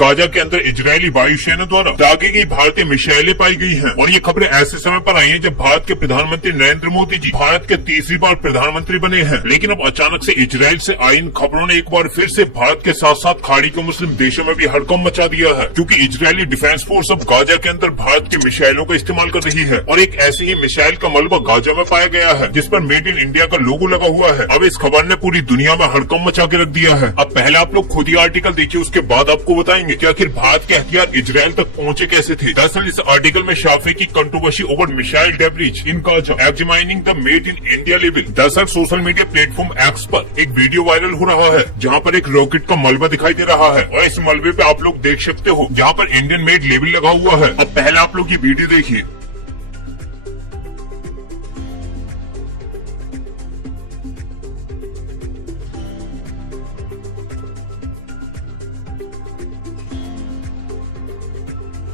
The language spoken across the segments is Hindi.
गाजा के अंदर इजरायली वायुसेना द्वारा दागी गई भारतीय मिसाइलें पाई गई हैं। और ये खबरें ऐसे समय पर आई हैं जब भारत के प्रधानमंत्री नरेंद्र मोदी जी भारत के तीसरी बार प्रधानमंत्री बने हैं। लेकिन अब अचानक से इजरायल से आई इन खबरों ने एक बार फिर से भारत के साथ साथ खाड़ी के मुस्लिम देशों में भी हड़कंप मचा दिया है, क्योंकि इजरायली डिफेंस फोर्स अब गाजा के अंदर भारत की मिसाइलों का इस्तेमाल कर रही है। और एक ऐसी ही मिसाइल का मलबा गाजा में पाया गया है जिस पर मेड इन इंडिया का लोगो लगा हुआ है। अब इस खबर ने पूरी दुनिया में हड़कंप मचा के रख दिया है। अब पहले आप लोग खुद ही आर्टिकल देखिए, उसके बाद आपको बताएंगे कि आखिर भारत के हथियार इजरायल तक पहुंचे कैसे थे। दरअसल इस आर्टिकल में शाफे की controversy over missile debris in Gaza examining the made in India label. दरअसल सोशल मीडिया प्लेटफॉर्म एक्स पर एक वीडियो वायरल हो रहा है जहां पर एक रॉकेट का मलबा दिखाई दे रहा है और इस मलबे पे आप लोग देख सकते हो जहां पर इंडियन मेड लेबल लगा हुआ है। अब पहले आप लोग ये वीडियो देखिए।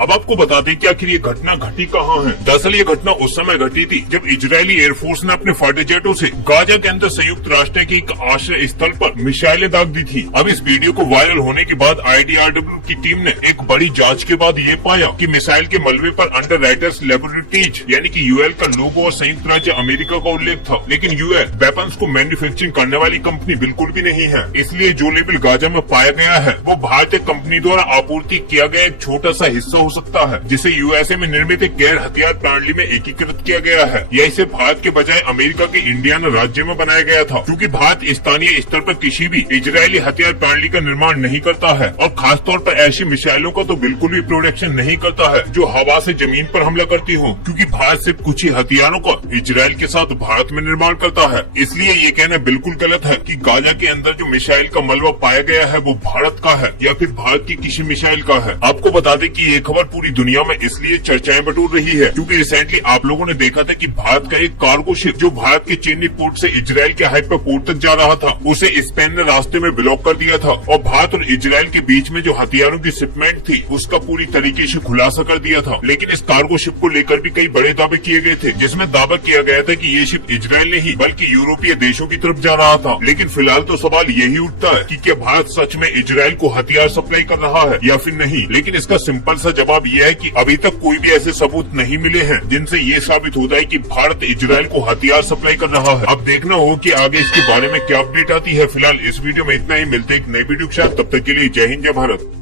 अब आपको बता दें कि आखिर ये घटना घटी कहाँ है। दरअसल ये घटना उस समय घटी थी जब इजरायली एयरफोर्स ने अपने फाइटर जेटों से गाजा के अंदर संयुक्त राष्ट्र के एक आश्रय स्थल पर मिसाइलें दाग दी थी। अब इस वीडियो को वायरल होने के बाद IDRW की टीम ने एक बड़ी जांच के बाद ये पाया कि मिसाइल के मलबे पर अंडर राइटर्स लेबोरेटरीज यानी कि UL का लोगो और संयुक्त राज्य अमेरिका का उल्लेख था। लेकिन UL वेपन्स को मैन्युफैक्चरिंग करने वाली कंपनी बिल्कुल भी नहीं है, इसलिए जो लेबल गाजा में पाया गया है वो भारतीय कंपनी द्वारा आपूर्ति किया गया एक छोटा सा हिस्सा हो सकता है, जिसे USA में निर्मित एक गैर हथियार प्रणाली में एकीकृत किया गया है या इसे भारत के बजाय अमेरिका के इंडियाना राज्य में बनाया गया था, क्योंकि भारत स्थानीय स्तर पर किसी भी इजरायली हथियार प्रणाली का निर्माण नहीं करता है और खास तौर पर ऐसी मिसाइलों का तो बिल्कुल भी प्रोडक्शन नहीं करता है जो हवा से जमीन पर हमला करती हो, क्योंकि भारत सिर्फ कुछ ही हथियारों का इजरायल के साथ भारत में निर्माण करता है। इसलिए ये कहना बिल्कुल गलत है कि गाजा के अंदर जो मिसाइल का मलबा पाया गया है वो भारत का है या फिर भारत की किसी मिसाइल का है। आपको बता दें कि ये खबर पूरी दुनिया में इसलिए चर्चाएं बटोर रही है क्योंकि रिसेंटली आप लोगों ने देखा था कि भारत का एक कार्गो शिप जो भारत के चेन्नई पोर्ट से इजरायल के हाइपर पोर्ट तक जा रहा था उसे स्पेन ने रास्ते में ब्लॉक कर दिया था और भारत और इजरायल के बीच में जो हथियारों की शिपमेंट थी उसका पूरी तरीके से खुलासा कर दिया था। लेकिन इस कार्गो शिप को लेकर भी कई बड़े दावे किए गए थे, जिसमें दावा किया गया था कि ये शिप इजरायल नहीं बल्कि यूरोपीय देशों की तरफ जा रहा था। लेकिन फिलहाल तो सवाल यही उठता है कि क्या भारत सच में इजरायल को हथियार सप्लाई कर रहा है या फिर नहीं। लेकिन इसका सिंपल सा जवाब यह है कि अभी तक कोई भी ऐसे सबूत नहीं मिले हैं जिनसे ये साबित होता है कि भारत इजरायल को हथियार सप्लाई कर रहा है। अब देखना हो कि आगे इसके बारे में क्या अपडेट आती है। फिलहाल इस वीडियो में इतना ही, मिलते एक नई वीडियो के साथ, तब तक के लिए जय हिंद जय भारत।